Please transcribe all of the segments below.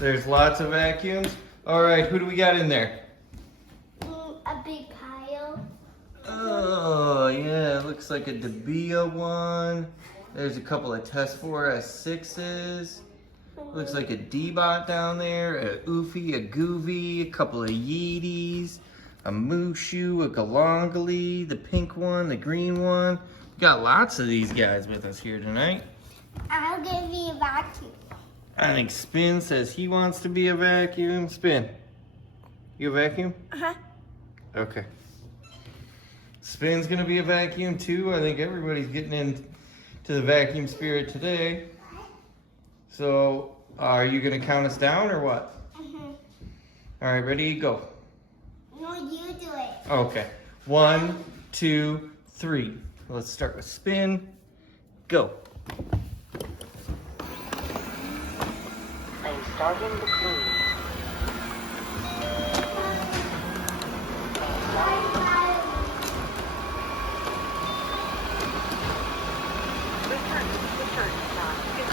There's lots of vacuums. All right, who do we got in there? A big pile. Oh, yeah, looks like a Debia one. There's a couple of Test 4 S6s. Looks like a D-Bot down there, a Oofy, a Goovy, a couple of Yeeties, a Mushu, a Galangali, the pink one, the green one. We got lots of these guys with us here tonight. I'll give you a vacuum. I think Spin says he wants to be a vacuum. Spin, you a vacuum? Uh-huh. Okay. Spin's gonna be a vacuum too. I think everybody's getting into the vacuum spirit today. So, are you gonna count us down or what? Mm-hmm. All right, ready, go. No, you do it. Okay. 1, 2, 3. Let's start with Spin. Go. I'm starting the clean. Return stop 15.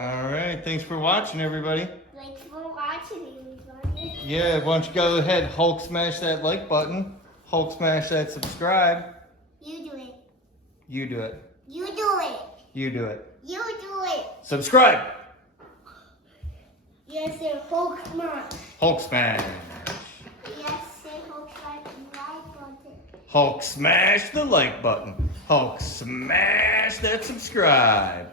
All right, thanks for watching, everybody. Thanks for watching, everybody. Yeah, why don't you go ahead, Hulk smash that like button. Hulk smash that subscribe. You do it. You do it. You do it. You do it. You do it. Subscribe. Yes, sir. Hulk smash. Hulk smash. Yes, sir. Hulk smash the like button. Hulk smash the like button. Hulk smash that subscribe.